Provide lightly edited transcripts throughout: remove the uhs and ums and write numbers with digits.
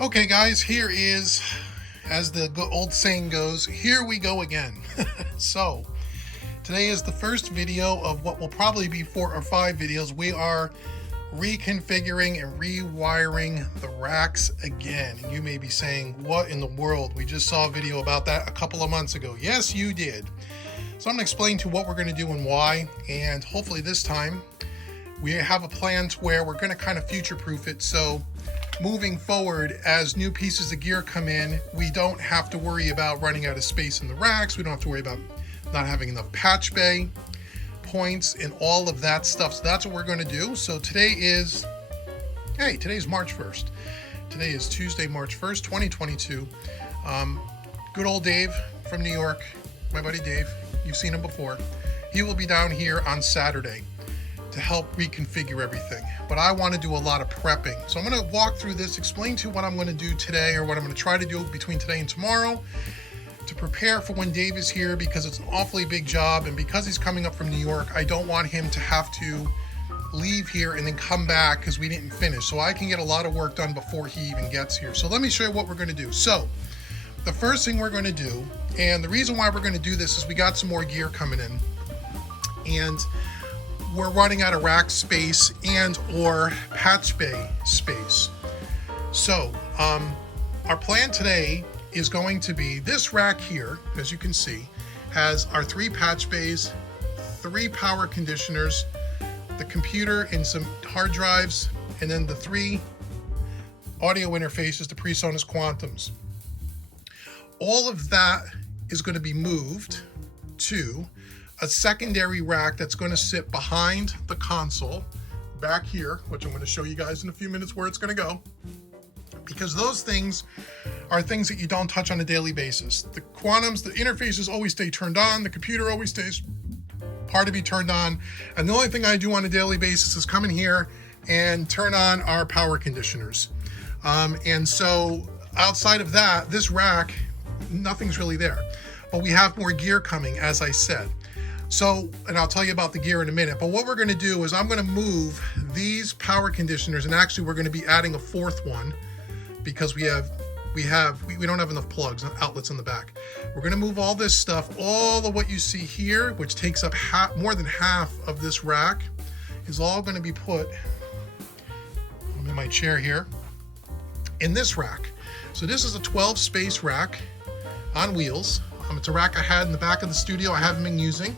Okay guys, here is, as the old saying goes, here we go again. So, today is the first video of what will probably be 4 or 5 videos. We are reconfiguring and rewiring the racks again. And you may be saying, what in the world? We just saw a video about that a couple of months ago. Yes, you did. So I'm going to explain to you what we're going to do and why, and hopefully this time we have a plan to where we're going to kind of future-proof it, so moving forward, as new pieces of gear come in, we don't have to worry about running out of space in the racks. We don't have to worry about not having enough patch bay points and all of that stuff. So that's what we're going to do. So today is, today's March 1st. Today is Tuesday, March 1st, 2022. Good old Dave from New York, my buddy Dave, you've seen him before. He will be down here on Saturday to help reconfigure everything, but I want to do a lot of prepping. So I'm going to walk through this, explain to you what I'm going to do today, or what I'm going to try to do between today and tomorrow to prepare for when Dave is here, because it's an awfully big job, and because he's coming up from New York, I don't want him to have to leave here and then come back because we didn't finish. So I can get a lot of work done before he even gets here. So let me show you what we're going to do. So the first thing we're going to do, and the reason why we're going to do this is we got some more gear coming in, and we're running out of rack space and or patch bay space. So our plan today is going to be this rack here, as you can see, has our 3 patch bays, 3 power conditioners, the computer and some hard drives, and then the 3 audio interfaces, the PreSonus Quantums. All of that is going to be moved to a secondary rack that's going to sit behind the console back here, which I'm going to show you guys in a few minutes where it's going to go, because those things are things that you don't touch on a daily basis. The quantums, the interfaces always stay turned on, the computer always stays part to be turned on, and the only thing I do on a daily basis is come in here and turn on our power conditioners. And so outside of that, this rack, nothing's really there, but we have more gear coming, as I said. So, and I'll tell you about the gear in a minute, but what we're going to do is I'm going to move these power conditioners, and actually we're going to be adding a 4th one because we don't have enough plugs and outlets in the back. We're going to move all this stuff, all of what you see here, which takes up more than half of this rack, is all going to be put, I'm in my chair here, in this rack. So this is a 12 space rack on wheels. It's a rack I had in the back of the studio I haven't been using.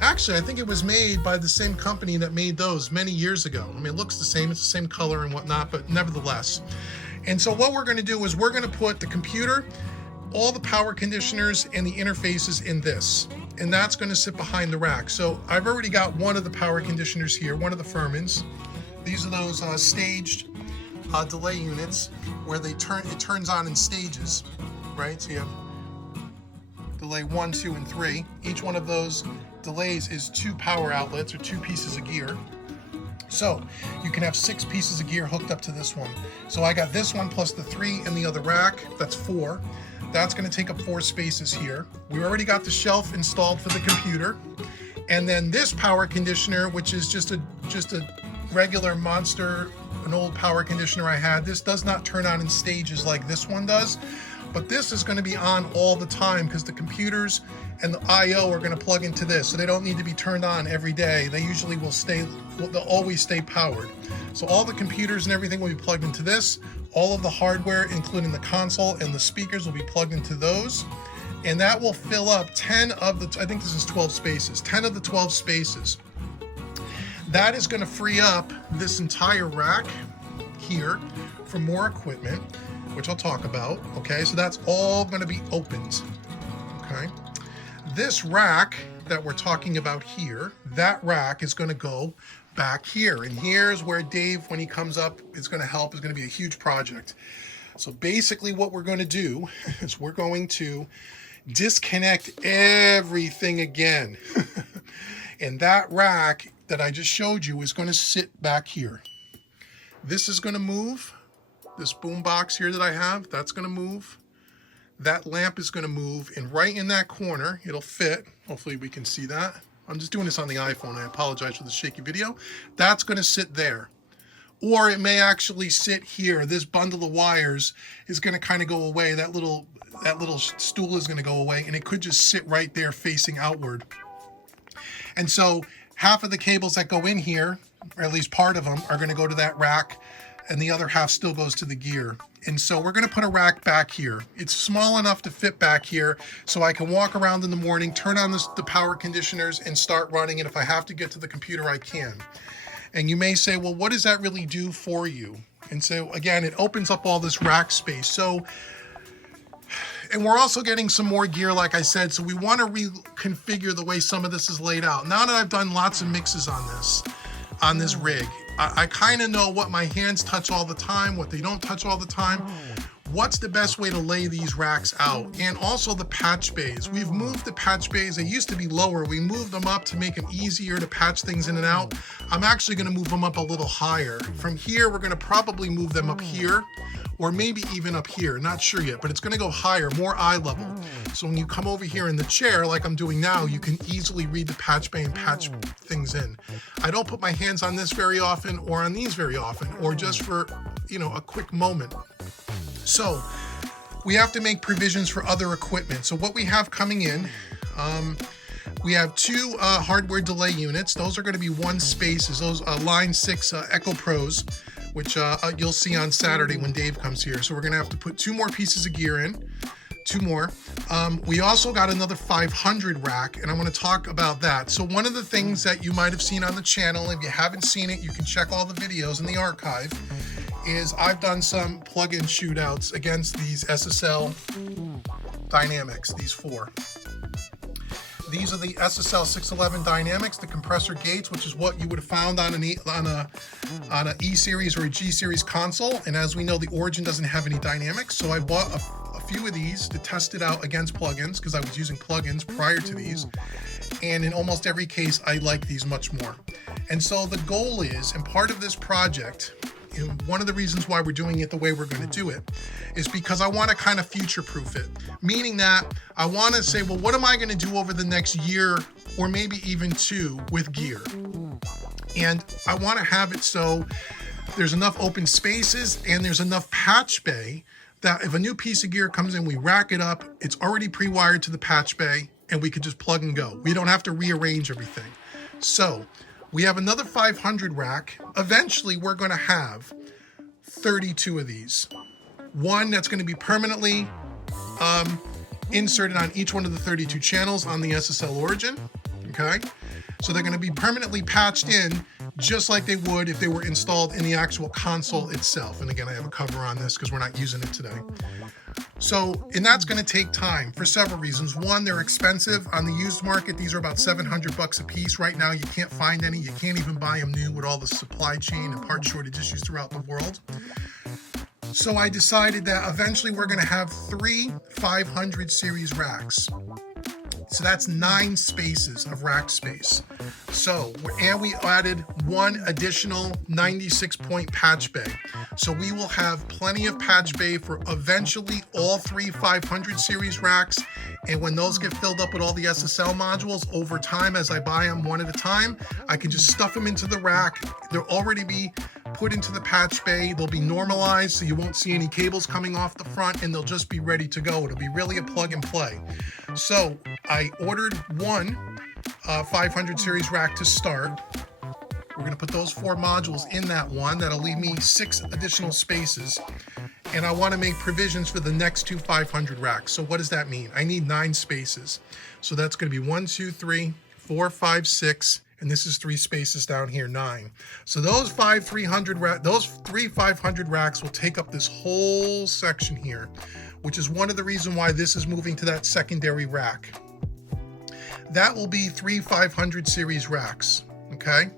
Actually, I think it was made by the same company that made those many years ago. I mean, it looks the same, it's the same color and whatnot, but nevertheless. And so what we're going to do is we're going to put the computer, all the power conditioners, and the interfaces in this. And that's going to sit behind the rack. So I've already got one of the power conditioners here, one of the Furmans. These are those staged delay units where it turns on in stages, right? So you have delay 1, 2, and 3. Each one of those delays is 2 power outlets or 2 pieces of gear. So you can have 6 pieces of gear hooked up to this one. So I got this one plus the 3 in the other rack. That's 4. That's going to take up 4 spaces here. We already got the shelf installed for the computer. And then this power conditioner, which is just a regular Monster, an old power conditioner I had. This does not turn on in stages like this one does. But this is going to be on all the time because the computers and the I/O are going to plug into this, so they don't need to be turned on every day. They usually they'll always stay powered. So all the computers and everything will be plugged into this. All of the hardware, including the console and the speakers, will be plugged into those. And that will fill up 10 of the, I think this is 12 spaces, 10 of the 12 spaces. That is going to free up this entire rack here for more equipment, which I'll talk about, okay? So that's all going to be opened, okay? This rack that we're talking about here, that rack is going to go back here. And here's where Dave, when he comes up, is going to help. It's going to be a huge project. So basically what we're going to do is we're going to disconnect everything again. And that rack that I just showed you is going to sit back here. This is going to move. This boom box here that I have, that's going to move. That lamp is going to move, and right in that corner, it'll fit. Hopefully we can see that. I'm just doing this on the iPhone. I apologize for the shaky video. That's going to sit there. or it may actually sit here. This bundle of wires is going to kind of go away. That little stool is going to go away, and it could just sit right there facing outward. And so half of the cables that go in here, or at least part of them, are going to go to that rack, and the other half still goes to the gear. And so we're going to put a rack back here. It's small enough to fit back here, so I can walk around in the morning, turn on the power conditioners, and start running. And if I have to get to the computer, I can. And you may say, well, what does that really do for you? And so again, it opens up all this rack space. So, and we're also getting some more gear, like I said, so we want to reconfigure the way some of this is laid out. Now that I've done lots of mixes on this rig, I kind of know what my hands touch all the time, what they don't touch all the time. What's the best way to lay these racks out? And also the patch bays. We've moved the patch bays. They used to be lower. We moved them up to make them easier to patch things in and out. I'm actually going to move them up a little higher. From here, we're going to probably move them up here, or maybe even up here. Not sure yet, but it's going to go higher, more eye level. So when you come over here in the chair, like I'm doing now, you can easily read the patch bay and patch things in. I don't put my hands on this very often, or on these very often, or just for, you know, a quick moment. So we have to make provisions for other equipment. So what we have coming in, we have two hardware delay units. Those are going to be 1 spaces. Those Line 6 Echo Pros, which you'll see on Saturday when Dave comes here. So we're going to have to put 2 more pieces of gear in. 2 more. We also got another 500 rack, and I want to talk about that. So one of the things that you might have seen on the channel, if you haven't seen it, you can check all the videos in the archive, is I've done some plug-in shootouts against these SSL Dynamics, these 4. These are the SSL 611 Dynamics, the compressor gates, which is what you would have found on an E-Series or a G-Series console. And as we know, the Origin doesn't have any dynamics, so I bought a few of these to test it out against plugins, because I was using plugins prior to these. And in almost every case, I like these much more. And so the goal is, and part of this project, and one of the reasons why we're doing it the way we're going to do it, is because I want to kind of future-proof it. Meaning that I want to say, well, what am I going to do over the next year, or maybe even 2, with gear? And I want to have it so there's enough open spaces and there's enough patch bay that if a new piece of gear comes in, we rack it up, it's already pre-wired to the patch bay, and we could just plug and go. We don't have to rearrange everything. So we have another 500 rack. Eventually, we're going to have 32 of these. One that's going to be permanently inserted on each one of the 32 channels on the SSL Origin. Okay, so they're going to be permanently patched in, just like they would if they were installed in the actual console itself. And again, I have a cover on this because we're not using it today. So, and that's going to take time for several reasons. One, they're expensive. On the used market, these are about $700 a piece. Right now, you can't find any. You can't even buy them new with all the supply chain and part shortage issues throughout the world. So I decided that eventually we're going to have 3 500 series racks. So that's 9 spaces of rack space. So, and we added 1 additional 96-point patch bay. So we will have plenty of patch bay for eventually all 3 500 series racks. And when those get filled up with all the SSL modules over time, as I buy them one at a time, I can just stuff them into the rack. They'll already be put into the patch bay. They'll be normalized, so you won't see any cables coming off the front, and they'll just be ready to go. It'll be really a plug and play. So I ordered 1 500 series rack to start. We're going to put those 4 modules in that one. That'll leave me 6 additional spaces. And I want to make provisions for the next 2 500 racks. So what does that mean? I need 9 spaces. So that's going to be 1, 2, 3, 4, 5, 6. And this is 3 spaces down here, 9. So those 3 500 racks will take up this whole section here, which is one of the reasons why this is moving to that secondary rack. That will be 3 500 series racks, okay?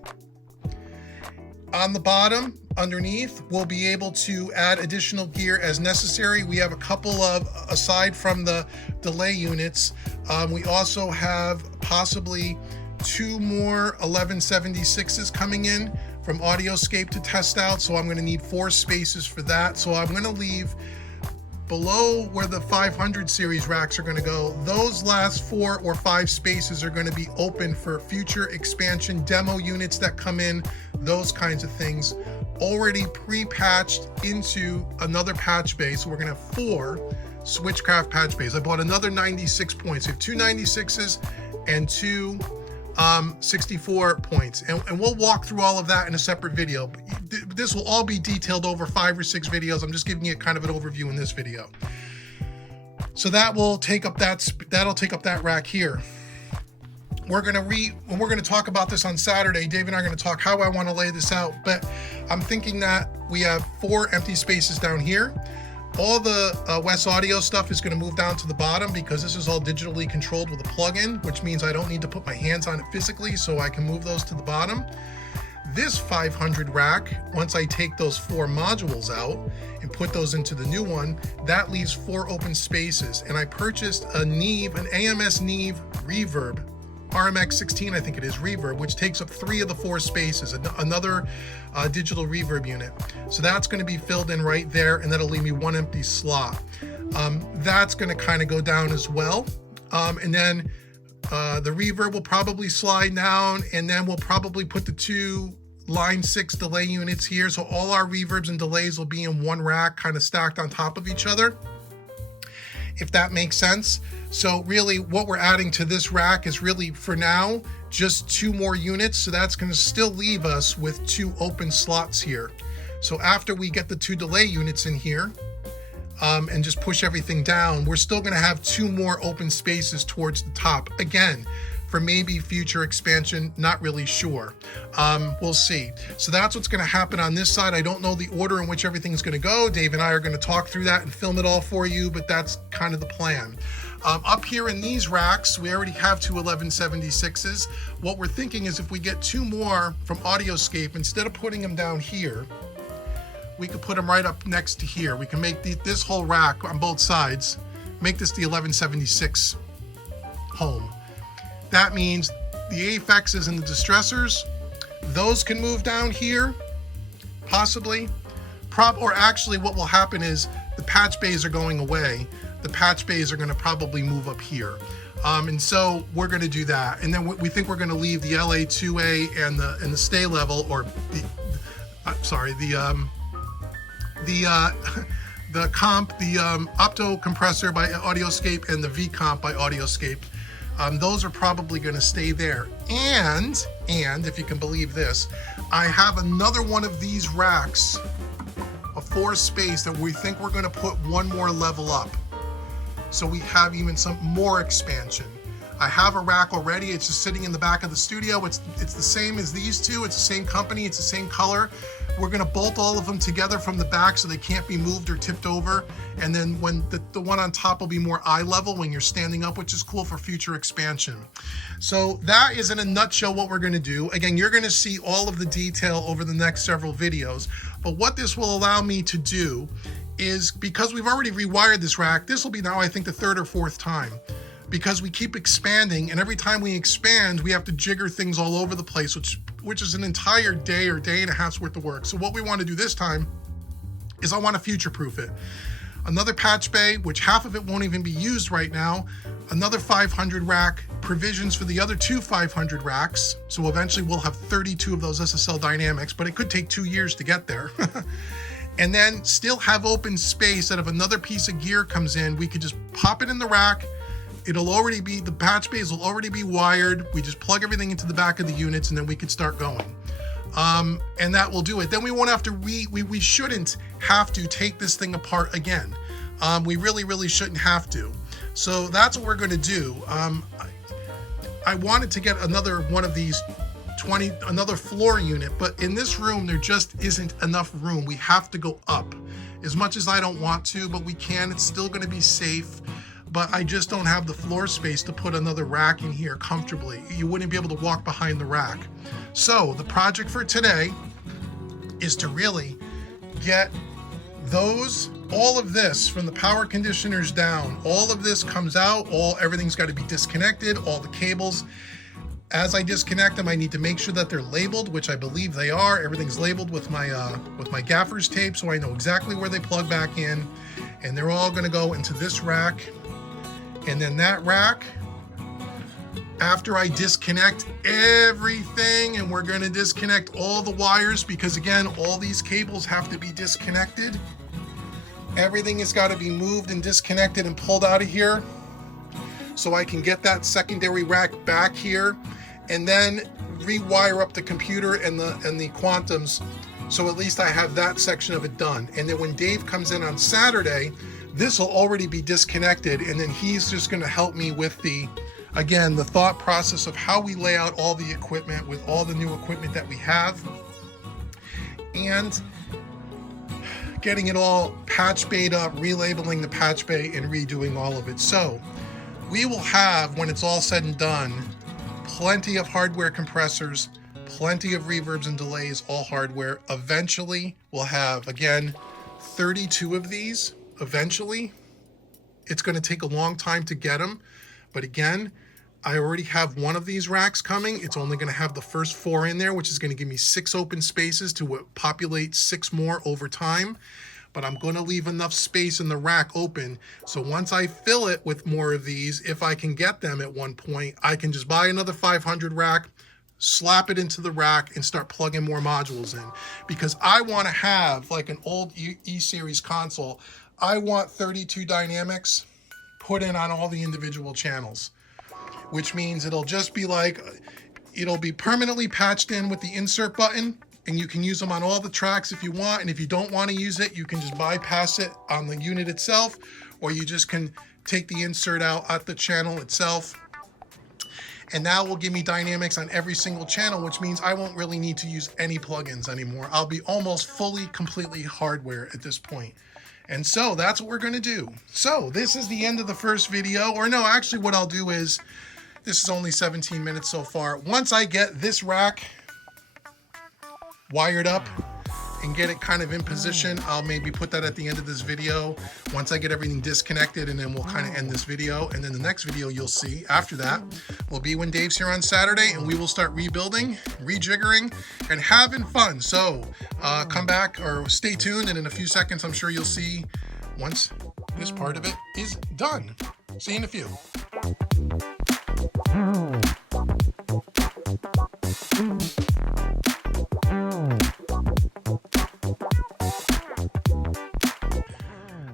On the bottom, underneath, we'll be able to add additional gear as necessary. We have a couple of, aside from the delay units, we also have possibly 2 more 1176s coming in from audio-scape to test out. So I'm going to need 4 spaces for that. So I'm going to leave below where the 500 series racks are going to go. Those last 4 or 5 spaces are going to be open for future expansion, demo units that come in, those kinds of things. already pre-patched into another patch bay. So we're gonna have 4 Switchcraft patch bays. I bought another 96 points. We have 2 96s and 2 64 points. And we'll walk through all of that in a separate video. This will all be detailed over 5 or 6 videos. I'm just giving you kind of an overview in this video. So that will take up that'll take up that rack here. We're gonna talk about this on Saturday. Dave and I are gonna talk how I want to lay this out, but I'm thinking that we have 4 empty spaces down here. All the West Audio stuff is going to move down to the bottom because this is all digitally controlled with a plug-in, which means I don't need to put my hands on it physically, so I can move those to the bottom. This 500 rack, once I take those 4 modules out and put those into the new one, that leaves 4 open spaces. And I purchased a Neve, an AMS Neve reverb, RMX16 I think it is, reverb, which takes up 3 of the 4 spaces, another digital reverb unit. So that's going to be filled in right there, and that'll leave me 1 empty slot. That's going to kind of go down as well. And then the reverb will probably slide down, and then we'll probably put the 2 line 6 delay units here. So all our reverbs and delays will be in 1 rack, kind of stacked on top of each other, if that makes sense. So really what we're adding to this rack is really, for now, just 2 more units. So that's going to still leave us with 2 open slots here. So after we get the 2 delay units in here and just push everything down, we're still going to have 2 more open spaces towards the top. Again, for maybe future expansion, not really sure. We'll see. So that's what's going to happen on this side. I don't know the order in which everything's going to go. Dave and I are going to talk through that and film it all for you, but that's kind of the plan. Up here in these racks, we already have 2 1176s. What we're thinking is if we get 2 more from audio-scape, instead of putting them down here, we could put them right up next to here. We can make this whole rack on both sides, make this the 1176 home. That means the AFXs and the distressors, those can move down here, possibly. Or actually what will happen is the patch bays are going away. The patch bays are going to probably move up here. And so we're going to do that. And then we think we're going to leave the LA2A and the stay level, or the comp, the opto compressor by audio-scape and the V comp by audio-scape. Those are probably going to stay there. And if you can believe this, I have another one of these racks, a 4 space, that we think we're going to put 1 more level up. So we have even some more expansion. I have a rack already. It's just sitting in the back of the studio. It's the same as these 2. It's the same company. It's the same color. We're going to bolt all of them together from the back so they can't be moved or tipped over. And then when the one on top will be more eye level when you're standing up, which is cool for future expansion. So that is in a nutshell what we're going to do. Again, you're going to see all of the detail over the next several videos. But what this will allow me to do is, because we've already rewired this rack, this will be now I think the 3rd or 4th time, because we keep expanding, and every time we expand we have to jigger things all over the place, which is an entire day or day and a half's worth of work. So what we want to do this time is I want to future-proof it. Another patch bay, which half of it won't even be used right now, another 500 rack, provisions for the other 2 500 racks, so eventually we'll have 32 of those SSL Dynamics, but it could take 2 years to get there. And then still have open space that if another piece of gear comes in, we could just pop it in the rack. It'll already be, the patch bays will already be wired. We just plug everything into the back of the units and then we could start going. And that will do it. Then we won't have to we shouldn't have to take this thing apart again. We really shouldn't have to. So that's what we're going to do. I wanted to get another one of these another floor unit, but in this room there just isn't enough room. We have to go up. As much as I don't want to, but we can. It's still going to be safe, but I just don't have the floor space to put another rack in here comfortably. You wouldn't be able to walk behind the rack. So the project for today is to really get all of this from the power conditioners down. All of this comes out, everything's got to be disconnected, all the cables. As I disconnect them, I need to make sure that they're labeled, which I believe they are. Everything's labeled with my gaffer's tape, so I know exactly where they plug back in. And they're all going to go into this rack. And then that rack after I disconnect everything, and we're going to disconnect all the wires because again, all these cables have to be disconnected. Everything has got to be moved and disconnected and pulled out of here so I can get that secondary rack back here and then rewire up the computer and the quantums, so at least I have that section of it done. And then when Dave comes in on Saturday, this will already be disconnected, and then he's just going to help me with the thought process of how we lay out all the equipment with all the new equipment that we have, and getting it all patch bayed up, relabeling the patch bay and redoing all of it. So we will have, when it's all said and done, plenty of hardware compressors, plenty of reverbs and delays, all hardware. Eventually we'll have, again, 32 of these. Eventually, it's going to take a long time to get them, but again, I already have one of these racks coming. It's only going to have the first 4 in there, which is going to give me 6 open spaces to populate 6 more over time. But I'm going to leave enough space in the rack open, so once I fill it with more of these, if I can get them at one point, I can just buy another 500 rack, slap it into the rack, and start plugging more modules in. Because I want to have, like an old E-Series console, I want 32 dynamics put in on all the individual channels, which means it'll just be like, it'll be permanently patched in with the insert button, and you can use them on all the tracks if you want. And if you don't want to use it, you can just bypass it on the unit itself, or you just can take the insert out at the channel itself. And that will give me dynamics on every single channel, which means I won't really need to use any plugins anymore. I'll be almost fully, completely hardware at this point. And so that's what we're going to do. So this is the end of the first video, or no, actually what I'll do is, this is only 17 minutes so far. Once I get this rack wired up and get it kind of in position, I'll maybe put that at the end of this video once I get everything disconnected, and then we'll kind of end this video. And then the next video you'll see after that will be when Dave's here on Saturday, and we will start rebuilding, rejiggering, and having fun. So come back or stay tuned, and in a few seconds I'm sure you'll see once this part of it is done. See you in a few.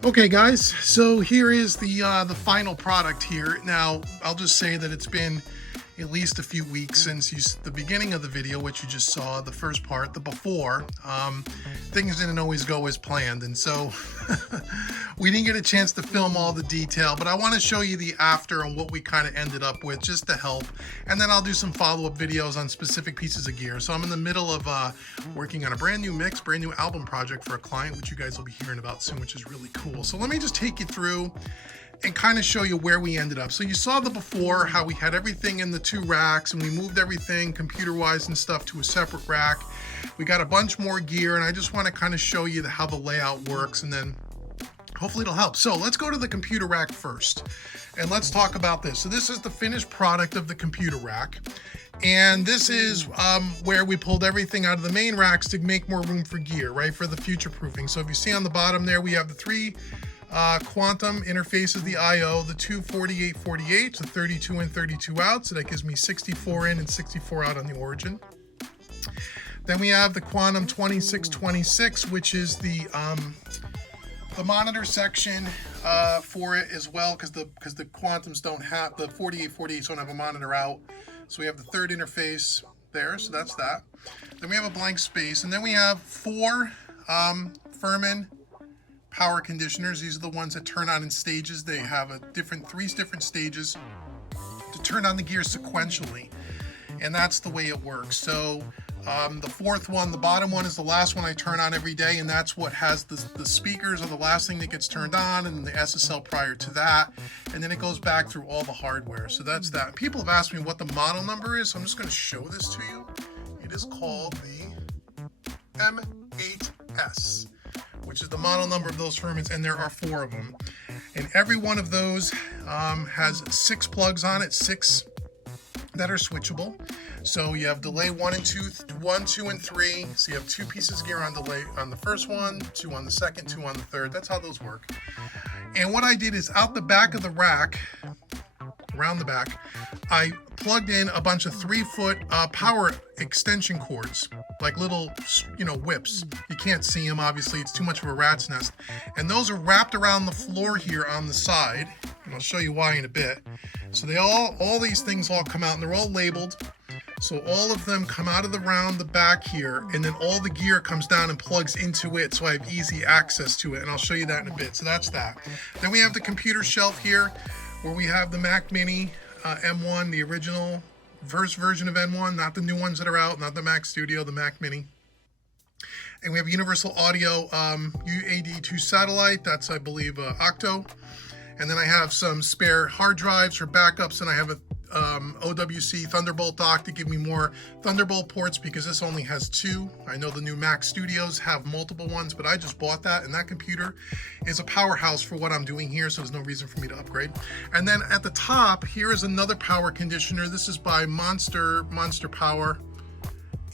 Okay guys, so here is the final product here. Now, I'll just say that it's been at least a few weeks since the beginning of the video, which you just saw, the first part, the before. Things didn't always go as planned, and so we didn't get a chance to film all the detail, but I want to show you the after and what we kind of ended up with, just to help. And then I'll do some follow-up videos on specific pieces of gear. So I'm in the middle of working on a brand new mix, brand new album project for a client, which you guys will be hearing about soon, which is really cool. So let me just take you through and kind of show you where we ended up. So you saw the before, how we had everything in the 2 racks, and we moved everything computer-wise and stuff to a separate rack. We got a bunch more gear, and I just want to kind of show you how the layout works, and then hopefully it'll help. So let's go to the computer rack first, and let's talk about this. So this is the finished product of the computer rack, and this is where we pulled everything out of the main racks to make more room for gear, right, for the future proofing. So if you see on the bottom there, we have the 3 quantum interfaces, the IO, the 2 48-48, so 32 in, 32 out, so that gives me 64 in and 64 out on the origin. Then we have the quantum 26-26, which is the monitor section for it as well, because the quantums don't have, the 48-48 don't have a monitor out. So we have the 3rd interface there, so that's that. Then we have a blank space, and then we have 4 Furman power conditioners. These are the ones that turn on in stages. They have 3 different stages to turn on the gear sequentially, and that's the way it works. So the 4th one, the bottom one, is the last one I turn on every day, and that's what has the speakers are the last thing that gets turned on, and the SSL prior to that, and then it goes back through all the hardware. So that's that. People have asked me what the model number is, so I'm just going to show this to you. It is called the M8S, which is the model number of those Furmans, and there are 4 of them. And every one of those has 6 plugs on it, 6 that are switchable. So you have delay 1 and 2, 1, 2, and 3. So you have 2 pieces of gear on delay on the first one, 2 on the second, 2 on the third. That's how those work. And what I did is, out the back of the rack, around the back, I plugged in a bunch of 3-foot power extension cords, like little, whips. You can't see them, obviously, it's too much of a rat's nest. And those are wrapped around the floor here on the side, and I'll show you why in a bit. So they all these things all come out, and they're all labeled. So all of them come out of the back here, and then all the gear comes down and plugs into it, so I have easy access to it, and I'll show you that in a bit. So that's that. Then we have the computer shelf here, where we have the Mac Mini M1, the original first version of M1, not the new ones that are out, not the Mac Studio, the Mac Mini. And we have Universal Audio UAD2 satellite, that's I believe Octo. And then I have some spare hard drives for backups, and I have a OWC Thunderbolt dock to give me more Thunderbolt ports, because this only has 2. I know the new Mac Studios have multiple ones, but I just bought that, and that computer is a powerhouse for what I'm doing here, so there's no reason for me to upgrade. And then at the top, here is another power conditioner. This is by Monster Power,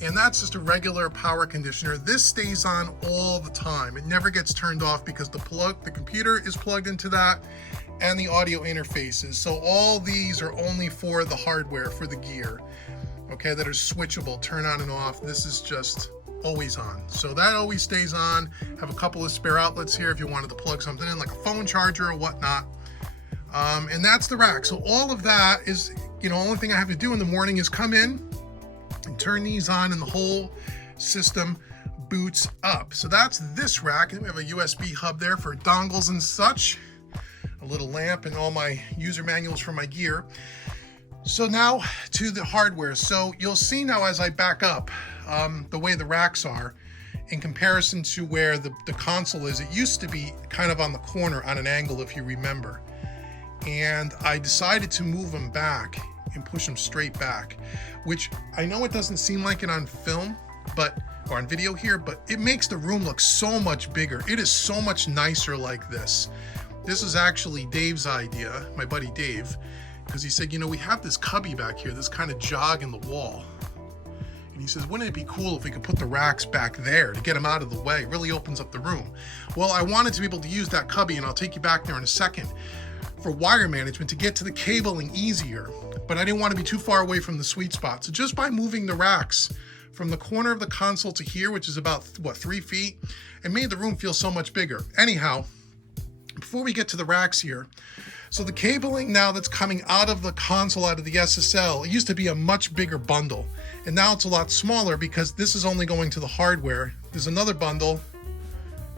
and that's just a regular power conditioner. This stays on all the time. It never gets turned off because the computer is plugged into that, and the audio interfaces. So all these are only for the hardware, for the gear, okay, that are switchable, turn on and off. This is just always on. So that always stays on. Have a couple of spare outlets here if you wanted to plug something in, like a phone charger or whatnot. And that's the rack. So all of that is, only thing I have to do in the morning is come in and turn these on, and the whole system boots up. So that's this rack. And we have a USB hub there for dongles and such, a little lamp, and all my user manuals for my gear. So now to the hardware. So you'll see now as I back up the way the racks are in comparison to where the console is. It used to be kind of on the corner on an angle, if you remember. And I decided to move them back and push them straight back, which I know it doesn't seem like it on film, or on video here, but it makes the room look so much bigger. It is so much nicer like this. This is actually Dave's idea, my buddy Dave, because he said, we have this cubby back here, this kind of jog in the wall. And he says, wouldn't it be cool if we could put the racks back there to get them out of the way? It really opens up the room. Well, I wanted to be able to use that cubby, and I'll take you back there in a second, for wire management, to get to the cabling easier. But I didn't want to be too far away from the sweet spot. So just by moving the racks from the corner of the console to here, which is about, 3 feet, it made the room feel so much bigger. Anyhow, before we get to the racks here, so the cabling now that's coming out of the console, out of the SSL, it used to be a much bigger bundle, and now it's a lot smaller because this is only going to the hardware. There's another bundle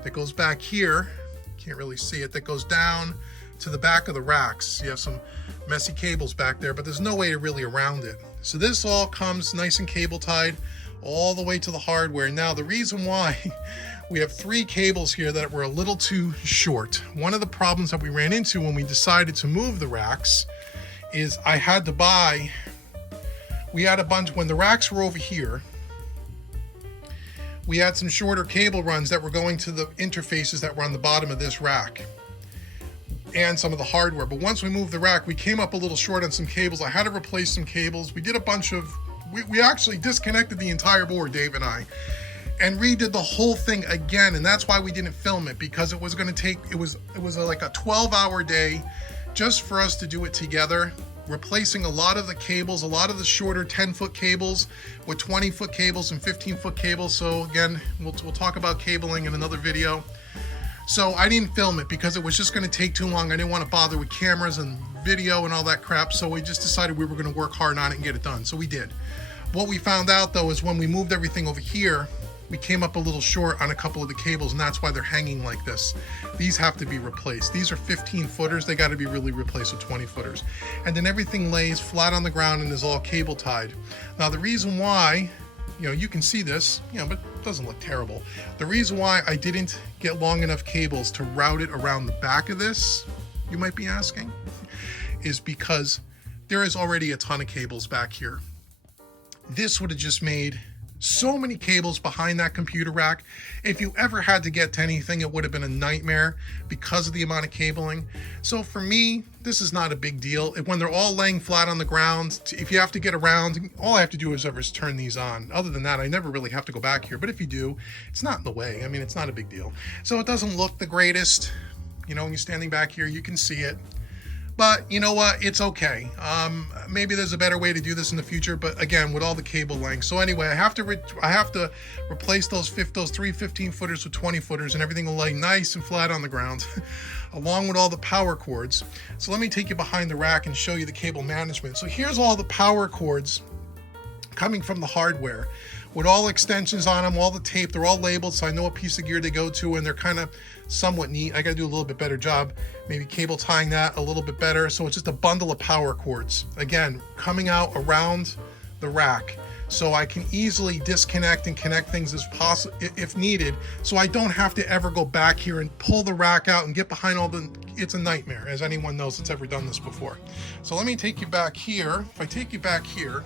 that goes back here, can't really see it, that goes down to the back of the racks. You have some messy cables back there, but there's no way to really around it. So this all comes nice and cable tied all the way to the hardware. Now the reason why we have 3 cables here that were a little too short. One of the problems that we ran into when we decided to move the racks is I had to buy, we had a bunch, when the racks were over here, we had some shorter cable runs that were going to the interfaces that were on the bottom of this rack and some of the hardware. But once we moved the rack, we came up a little short on some cables. I had to replace some cables. We did a bunch of, we actually disconnected the entire board, Dave and I, and redid the whole thing again. And that's why we didn't film it, because it was going to take, it was like a 12-hour day just for us to do it together, replacing a lot of the cables, a lot of the shorter 10-foot cables with 20-foot cables and 15-foot cables. So again, we'll talk about cabling in another video. So I didn't film it because it was just going to take too long. I didn't want to bother with cameras and video and all that crap. So we just decided we were going to work hard on it and get it done. So we did. What we found out though is when we moved everything over here, we came up a little short on a couple of the cables, and that's why they're hanging like this. These have to be replaced. These are 15-footers. They got to be really replaced with 20-footers. And then everything lays flat on the ground and is all cable tied. Now the reason why, you can see this, but it doesn't look terrible. The reason why I didn't get long enough cables to route it around the back of this, you might be asking, is because there is already a ton of cables back here. This would have just made so many cables behind that computer rack. If you ever had to get to anything, it would have been a nightmare because of the amount of cabling. So for me, this is not a big deal. When they're all laying flat on the ground, if you have to get around, all I have to do is turn these on. Other than that, I never really have to go back here. But if you do, it's not in the way. I mean, it's not a big deal. So it doesn't look the greatest. When you're standing back here, you can see it. But you know what? It's okay. Maybe there's a better way to do this in the future, but again, with all the cable length. So anyway, I have to replace those three 15-footers with 20-footers, and everything will lay nice and flat on the ground, along with all the power cords. So let me take you behind the rack and show you the cable management. So here's all the power cords coming from the hardware, with all extensions on them, all the tape. They're all labeled, so I know what piece of gear they go to, and they're kind of somewhat neat. I got to do a little bit better job, maybe cable tying that a little bit better. So it's just a bundle of power cords, again, coming out around the rack, so I can easily disconnect and connect things as possible if needed, so I don't have to ever go back here and pull the rack out and get behind all the, it's a nightmare, as anyone knows that's ever done this before. So let me take you back here. If I take you back here,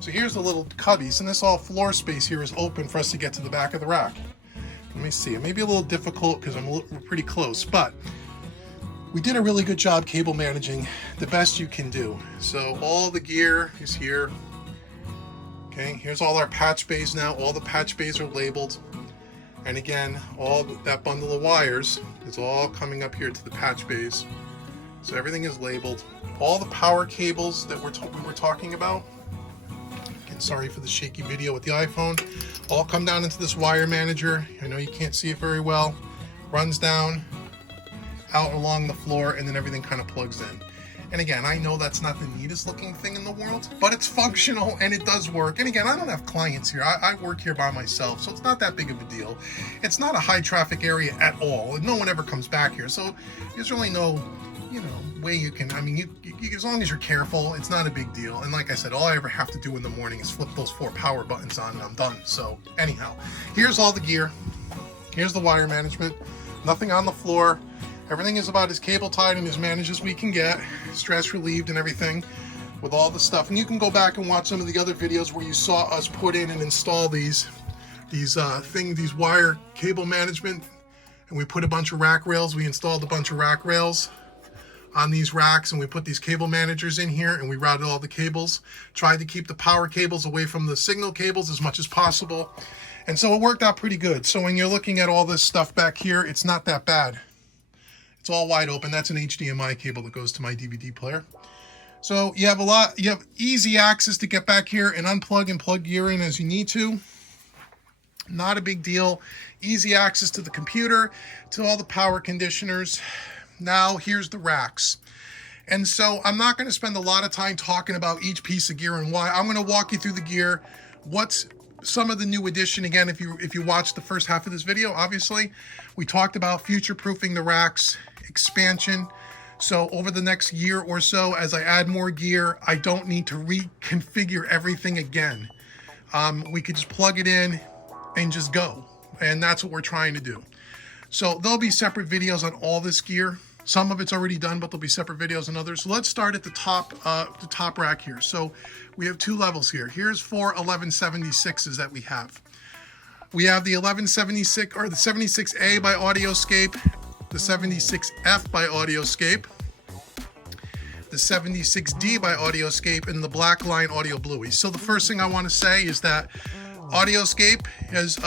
so here's the little cubbies, and this all floor space here is open for us to get to the back of the rack. Let me see, it may be a little difficult because we're pretty close, but we did a really good job cable managing, the best you can do. So all the gear is here. Okay, here's all our patch bays now. All the patch bays are labeled. And again, all that bundle of wires is all coming up here to the patch bays. So everything is labeled. All the power cables that we were talking about, again, sorry for the shaky video with the iPhone, all come down into this wire manager. I know you can't see it very well. Runs down, out along the floor, and then everything kind of plugs in. And again, I know that's not the neatest looking thing in the world, but it's functional and it does work. And again, I don't have clients here. I work here by myself, so it's not that big of a deal. It's not a high traffic area at all, and no one ever comes back here. So there's really no, way you can, you as long as you're careful, it's not a big deal. And like I said, all I ever have to do in the morning is flip those 4 power buttons on and I'm done. So anyhow, here's all the gear. Here's the wire management. Nothing on the floor. Everything is about as cable tied and as managed as we can get, stress relieved and everything with all the stuff. And you can go back and watch some of the other videos where you saw us put in and install these wire cable management. And we put a bunch of rack rails. We installed a bunch of rack rails on these racks, and we put these cable managers in here, and we routed all the cables. Tried to keep the power cables away from the signal cables as much as possible. And so it worked out pretty good. So when you're looking at all this stuff back here, it's not that bad. It's all wide open. That's an HDMI cable that goes to my DVD player. So you have easy access to get back here and unplug and plug gear in as you need to. Not a big deal. Easy access to the computer, to all the power conditioners. Now here's the racks. And so I'm not going to spend a lot of time talking about each piece of gear and why. I'm going to walk you through the gear. What's some of the new addition. Again, if you watched the first half of this video, obviously we talked about future-proofing the racks, expansion. So over the next year or so, as I add more gear, I don't need to reconfigure everything again. We could just plug it in and just go. And that's what we're trying to do. So there'll be separate videos on all this gear. Some of it's already done, but there'll be separate videos on others. So let's start at the top rack here. So we have 2 levels here. Here's 4 1176s that we have. We have the 1176 or the 76A by audio-scape, the 76F by audio-scape, the 76D by audio-scape, and the black line audio bluey. So the first thing I want to say is that audio-scape has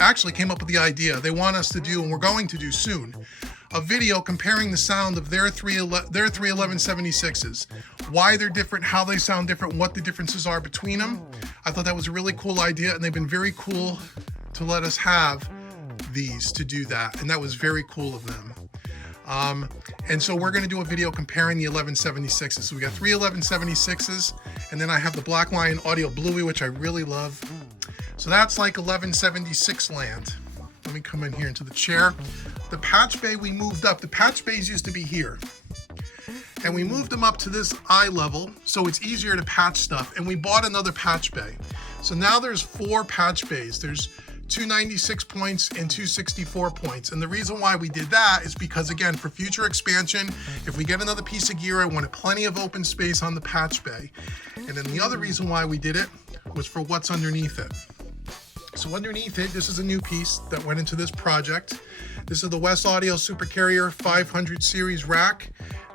actually came up with the idea. They want us to do, and we're going to do soon, a video comparing the sound of their three 1176s, why they're different, how they sound different, what the differences are between them. I thought that was a really cool idea, and they've been very cool to let us have these to do that, and that was very cool of them. And so we're going to do a video comparing the 1176s. So we got 3 1176s, and then I have the Black Lion Audio Bluey, which I really love. So that's like 1176 land. Let me come in here into the chair. The patch bay we moved up. The patch bays used to be here, and we moved them up to this eye level so it's easier to patch stuff, and we bought another patch bay. So now there's 4 patch bays. There's 296 points and 264 points. And the reason why we did that is because, again, for future expansion, if we get another piece of gear, I wanted plenty of open space on the patch bay. And then the other reason why we did it was for what's underneath it. So underneath it, this is a new piece that went into this project. This is the West Audio Super Carrier 500 series rack.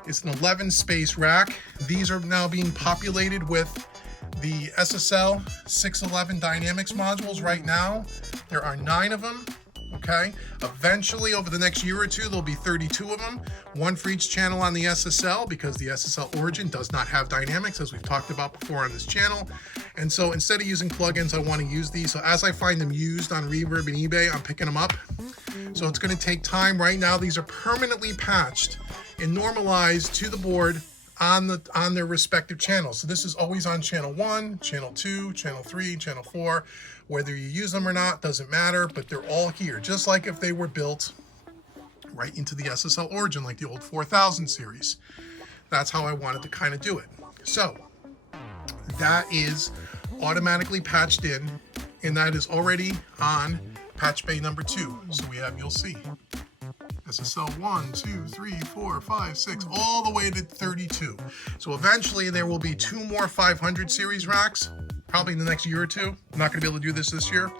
It's an 11 space rack. These are now being populated with the SSL 611 Dynamics modules right now. There are 9 of them. Okay, eventually over the next year or two there'll be 32 of them, one for each channel on the SSL, because the SSL Origin does not have dynamics, as we've talked about before on this channel. And so instead of using plugins, I want to use these. So as I find them used on Reverb and eBay, I'm picking them up. So it's going to take time. Right now these are permanently patched and normalized to the board on their respective channels. So this is always on channel 1, channel 2, channel 3, channel 4. Whether you use them or not doesn't matter, but they're all here, just like if they were built right into the SSL Origin, like the old 4000 series. That's how I wanted to kind of do it. So that is automatically patched in, and that is already on patch bay number 2. So we have, you'll see, SSL 1, 2, 3, 4, 5, 6, all the way to 32. So eventually there will be 2 more 500 series racks, probably in the next year or two. I'm not going to be able to do this year.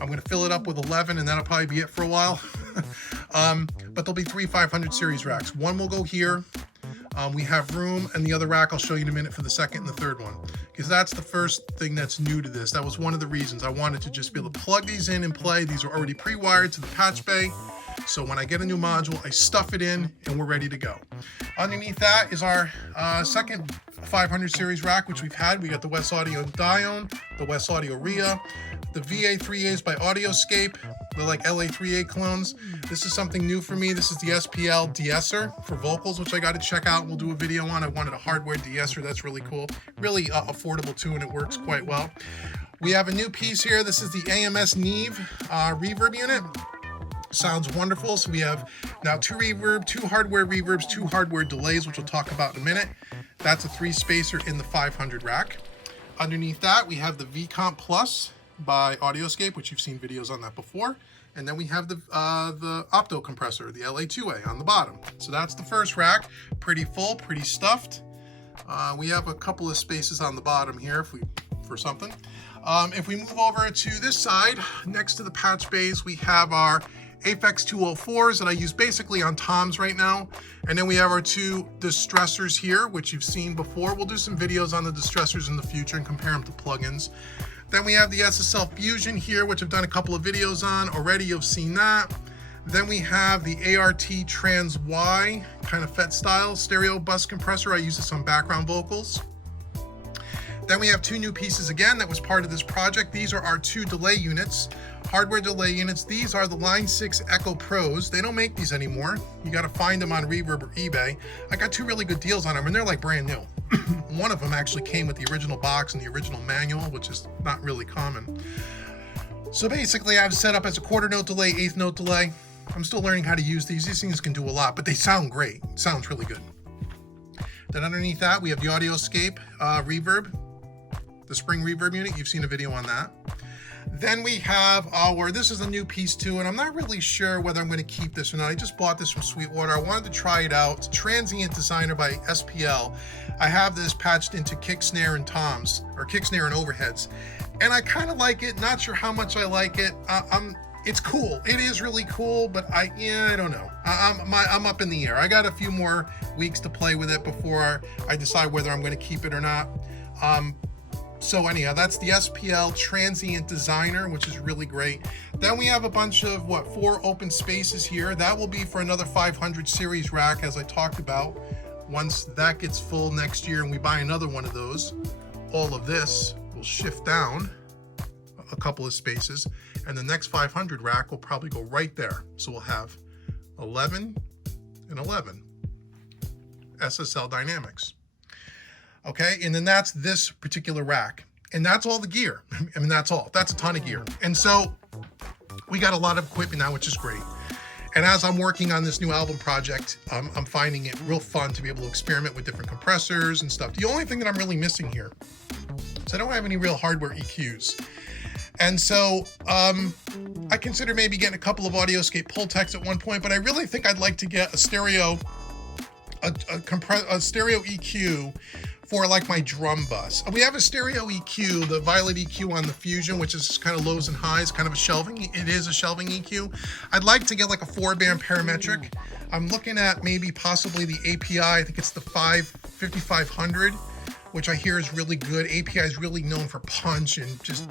I'm going to fill it up with 11, and that'll probably be it for a while. But there'll be 3 500 series racks. One will go here. We have room, and the other rack I'll show you in a minute for the second and the third one, because that's the first thing that's new to this. That was one of the reasons I wanted to just be able to plug these in and play. These are already pre-wired to the patch bay. So when I get a new module, I stuff it in and we're ready to go. Underneath that is our second 500 series rack, which we've had. We got the West Audio Dione, the West Audio RIA, the VA3As by audio-scape. They're like LA3A clones. This is something new for me. This is the SPL de-esser for vocals, which I got to check out. We'll do a video on. I wanted a hardware de-esser. That's really cool. Really affordable too, and it works quite well. We have a new piece here. This is the AMS Neve reverb unit. Sounds wonderful. So we have now 2 reverb, 2 hardware reverbs, 2 hardware delays, which we'll talk about in a minute. That's a 3 spacer in the 500 rack. Underneath that, we have the VComp Plus by audio-scape, which you've seen videos on that before. And then we have the opto compressor, the LA2A, on the bottom. So that's the first rack. Pretty full, pretty stuffed. We have a couple of spaces on the bottom here for something. If we move over to this side, next to the patch bays, we have our Aphex 204s that I use basically on toms right now. And then we have our 2 distressors here, which you've seen before. We'll do some videos on the distressors in the future and compare them to plugins. Then we have the SSL Fusion here, which I've done a couple of videos on already. You've seen that. Then we have the ART Trans Y kind of FET style stereo bus compressor. I use this on background vocals. Then we have 2 new pieces again that was part of this project. These are our 2 delay units, hardware delay units. These are the Line 6 Echo Pros. They don't make these anymore. You got to find them on Reverb or eBay. I got 2 really good deals on them, and they're like brand new. One of them actually came with the original box and the original manual, which is not really common. So basically I've set up as a quarter note delay, eighth note delay. I'm still learning how to use these. These things can do a lot, but they sound great. It sounds really good. Then underneath that, we have the audio-scape reverb, the spring reverb unit. You've seen a video on that. Then we have this is a new piece too, and I'm not really sure whether I'm going to keep this or not. I just bought this from Sweetwater. I wanted to try it out. It's Transient Designer by SPL. I have this patched into kick, snare, and toms, or kick, snare, and overheads. And I kind of like it. Not sure how much I like it. It's cool. It is really cool, but I don't know. I'm up in the air. I got a few more weeks to play with it before I decide whether I'm going to keep it or not. So anyhow, that's the SPL Transient Designer, which is really great. Then we have a bunch of 4 open spaces here. That will be for another 500 series rack, as I talked about. Once that gets full next year and we buy another one of those, all of this will shift down a couple of spaces, and the next 500 rack will probably go right there. So we'll have 11 and 11 SSL dynamics. Okay, and then that's this particular rack, and that's all the gear. I mean, that's all. That's a ton of gear. And so we got a lot of equipment now, which is great. And as I'm working on this new album project, I'm finding it real fun to be able to experiment with different compressors and stuff. The only thing that I'm really missing here is I don't have any real hardware EQs. And so I consider maybe getting a couple of audio-scape Pultecs at one point, but I really think I'd like to get a stereo EQ for like my drum bus. We have a stereo EQ, the Violet EQ on the Fusion, which is kind of lows and highs, kind of a shelving. It is a shelving EQ. I'd like to get like a 4-band parametric. I'm looking at maybe possibly the API. I think it's the 5500, which I hear is really good. API is really known for punch and just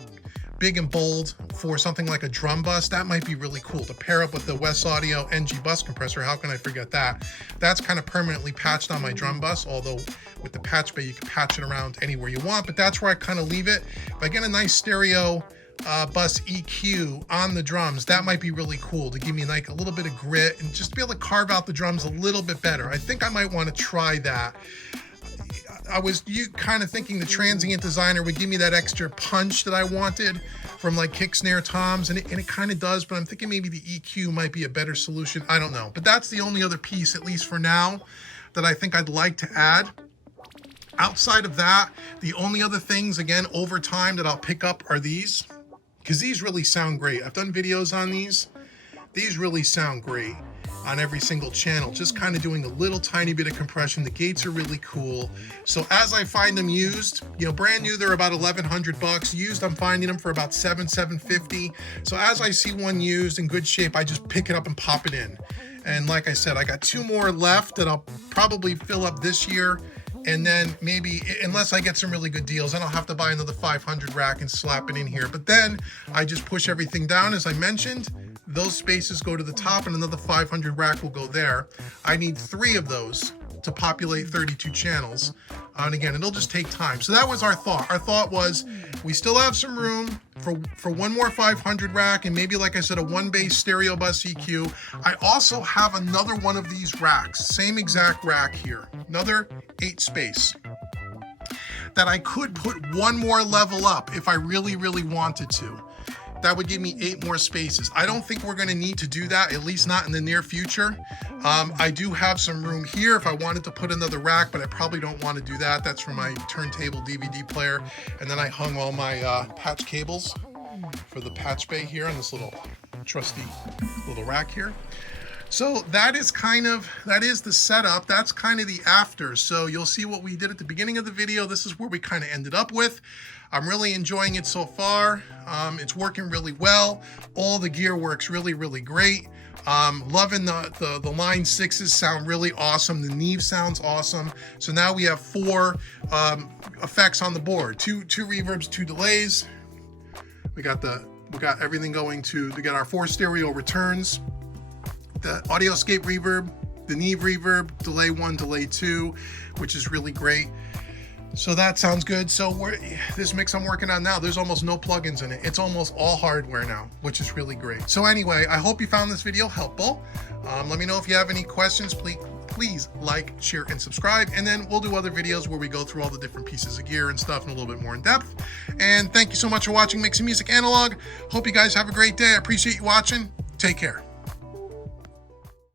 big and bold for something like a drum bus. That might be really cool to pair up with the West Audio NG bus compressor. How can I forget that? That's kind of permanently patched on my drum bus, although with the patch bay you can patch it around anywhere you want, but that's where I kind of leave it. If I get a nice stereo bus EQ on the drums, that might be really cool to give me like a little bit of grit and just be able to carve out the drums a little bit better. I think I might want to try that. I was kind of thinking the transient designer would give me that extra punch that I wanted from like kick, snare, toms, and it kind of does, but I'm thinking maybe the EQ might be a better solution. I don't know, but that's the only other piece, at least for now, that I think I'd like to add. Outside of that, the only other things, again, over time that I'll pick up are these, because these really sound great. I've done videos on these. These really sound great on every single channel, just kind of doing a little tiny bit of compression. The gates are really cool. So as I find them used, you know, brand new, they're about 1,100 bucks. Used, I'm finding them for about $750. So as I see one used in good shape, I just pick it up and pop it in. And like I said, I got 2 more left that I'll probably fill up this year. And then maybe, unless I get some really good deals, then I'll have to buy another 500 rack and slap it in here. But then I just push everything down, as I mentioned. Those spaces go to the top and another 500 rack will go there. I need 3 of those to populate 32 channels. And again, it'll just take time. So that was our thought. Our thought was we still have some room for one more 500 rack and maybe, like I said, a 1-bass stereo bus EQ. I also have another one of these racks, same exact rack here, another 8 space, that I could put one more level up if I really, really wanted to. That would give me 8 more spaces. I don't think we're gonna need to do that, at least not in the near future. I do have some room here if I wanted to put another rack, but I probably don't want to do that. That's for my turntable DVD player. And then I hung all my patch cables for the patch bay here on this little trusty little rack here. So that is the setup. That's kind of the after. So you'll see what we did at the beginning of the video. This is where we kind of ended up with. I'm really enjoying it so far. It's working really well. All the gear works really, really great. Loving the line 6s sound really awesome. The Neve sounds awesome. So now we have 4 effects on the board. Two reverbs, 2 delays. We got everything going to get our 4 stereo returns. The audio-scape reverb, the Neve reverb, delay 1, delay 2, which is really great. So that sounds good. So this mix I'm working on now, there's almost no plugins in it. It's almost all hardware now, which is really great. So anyway, I hope you found this video helpful. Let me know if you have any questions. Please like, share, and subscribe. And then we'll do other videos where we go through all the different pieces of gear and stuff in a little bit more in depth. And thank you so much for watching Mixing Music Analog. Hope you guys have a great day. I appreciate you watching. Take care.